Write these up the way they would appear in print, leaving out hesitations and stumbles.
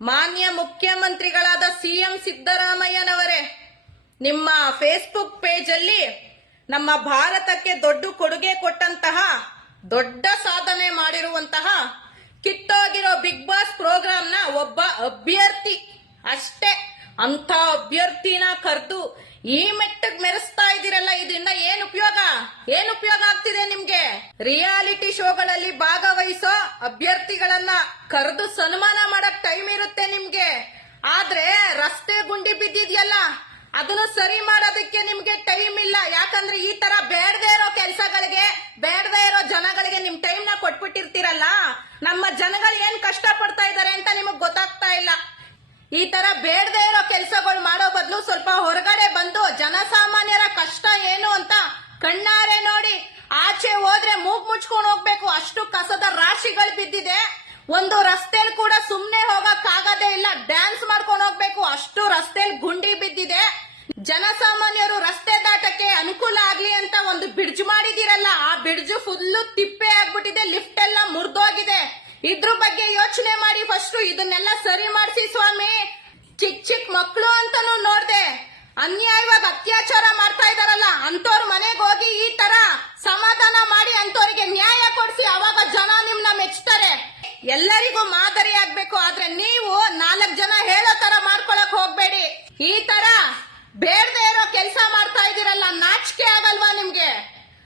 ಮಾನ್ಯ ಮುಖ್ಯಮಂತ್ರಿಗಳಾದ ಸಿಎಂ ಸಿದ್ದರಾಮಯ್ಯನವರೇ, ನಿಮ್ಮ ಫೇಸ್ಬುಕ್ ಪೇಜ್ ಅಲ್ಲಿ ನಮ್ಮ ಭಾರತಕ್ಕೆ ದೊಡ್ಡ ಕೊಡುಗೆ ಕೊಟ್ಟಂತಹ, ದೊಡ್ಡ ಸಾಧನೆ ಮಾಡಿರುವಂತಹ ಕಿತ್ತೋಗಿರೋ ಬಿಗ್ ಬಾಸ್ ಪ್ರೋಗ್ರಾಂನ ಒಬ್ಬ ಅಭ್ಯರ್ಥಿ ಅಷ್ಟೇ, ಅಂತ ಅಭ್ಯರ್ಥಿನ ಕರೆದು ಈ ಮೆಟ್ಟಗ್ ಮೆರೆಸ್ತಾ ಇದ್ದೀರಲ್ಲ, ಇದರಿಂದ ಏನ್ ಉಪಯೋಗ ಆಗ್ತಿದೆ ನಿಮ್ಗೆ? ರಿಯಾಲಿಟಿ ಶೋಗಳಲ್ಲಿ ಭಾಗವಹಿಸೋ ಅಭ್ಯರ್ಥಿಗಳನ್ನ ಕರೆದು ಸನ್ಮಾನ ಮಾಡಕ್ ಟೈಮ್ ಇರುತ್ತೆ ನಿಮ್ಗೆ, ಆದ್ರೆ ರಸ್ತೆ ಗುಂಡಿ ಬಿದ್ದಿದ್ಯಲ್ಲ ಅದನ್ನು ಸರಿ ಮಾಡೋದಕ್ಕೆ ನಿಮ್ಗೆ ಟೈಮ್ ಇಲ್ಲ. ಯಾಕಂದ್ರೆ ಈ ತರ ಬೇಡದೇ ಇರೋ ಕೆಲಸಗಳಿಗೆ, ಬೇಡದೇ ಇರೋ ಜನಗಳಿಗೆ ನಿಮ್ ಟೈಮ್ ನ ಕೊಟ್ಬಿಟ್ಟಿರ್ತೀರಲ್ಲ, ನಮ್ಮ ಜನಗಳು ಏನ್ ಕಷ್ಟ ಪಡ್ತಾ ಇದಾರೆ ಅಂತ ನಿಮಗ್ ಗೊತ್ತಾಗ್ತಾ ಇಲ್ಲ. ಈ ತರ ಬೇಡದೇ ಇರೋ ಕೆಲಸಗಳು ಮಾಡೋ ಬದಲು ಸ್ವಲ್ಪ ಹೊರಗಡೆ ಬಂದು ಜನಸಾಮಾನ್ಯರ ಕಷ್ಟ ಏನು ಅಂತ ಕಣ್ಣಾರೆ ನೋಡಿ. ಆಚೆ ಹೋದ್ರೆ ಮೂಗ್ ಮುಚ್ಕೊಂಡು ಹೋಗ್ಬೇಕು, ಅಷ್ಟು ಕಸದ ರಾಶಿಗಳು ಬಿದ್ದಿದೆ. ಒಂದು ರಸ್ತೆಲ್ ಕೂಡ ಸುಮ್ನೆ ಹೋಗಕ್ ಆಗದೇ ಇಲ್ಲ, ಡ್ಯಾನ್ಸ್ ಮಾಡ್ಕೊಂಡು ಹೋಗ್ಬೇಕು, ಅಷ್ಟು ರಸ್ತೆಲ್ ಗುಂಡಿ ಬಿದ್ದಿದೆ. ಜನಸಾಮಾನ್ಯರು ರಸ್ತೆ ದಾಟಕ್ಕೆ ಅನುಕೂಲ ಆಗ್ಲಿ ಅಂತ ಒಂದು ಬ್ರಿಡ್ಜ್ ಮಾಡಿದಿರಲ್ಲ, ಆ ಬ್ರಿಡ್ಜ್ ಫುಲ್ಲು ತಿಪ್ಪೆ ಆಗ್ಬಿಟ್ಟಿದೆ, ಲಿಫ್ಟ್ ಎಲ್ಲ ಮುರಿದೋಗಿದೆ. ಇದ್ರ ಬಗ್ಗೆ ಯೋಚನೆ ಮಾಡಿ ಫಸ್ಟ್, ಇದನ್ನೆಲ್ಲ ಸರಿ ಮಾಡಿಸಿ ಸ್ವಾಮಿ. ಚಿಕ್ಕ ಮಕ್ಕಳು ಅಂತಾನು ನೋಡ್ದೆ ಅನ್ಯಾಯವಾಗಿ ಅತ್ಯಾಚಾರ ಮಾಡ್ತಾ ಇದಾರಲ್ಲ, ಅಂತವ್ರ ಮನೆಗೆ ಹೋಗಿ ಈ ತರ ಸಮಾಧಾನ ಮಾಡಿ ಅಂತವ್ರಿಗೆ ನ್ಯಾಯ ಕೊಡಿಸಿ, ಅವಾಗ ಜನ ನಿಮ್ನ ಮೆಚ್ತಾರೆ. ಎಲ್ಲರಿಗೂ ಮಾದರಿ ಆಗ್ಬೇಕು, ಆದ್ರೆ ನೀವು 4 ಜನ ಹೇಳೋ ತರ ಮಾಡ್ಕೊಳಕ್ ಹೋಗ್ಬೇಡಿ. ಈ ತರ ಬೇಡದೇ ಇರೋ ಕೆಲಸ ಮಾಡ್ತಾ ಇದೀರಲ್ಲ, ನಾಚಿಕೆ ಆಗಲ್ವಾ ನಿಮ್ಗೆ?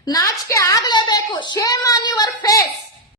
ನಾಚಿಕೆ ಆಗ್ಲೇಬೇಕು. Shame on your face.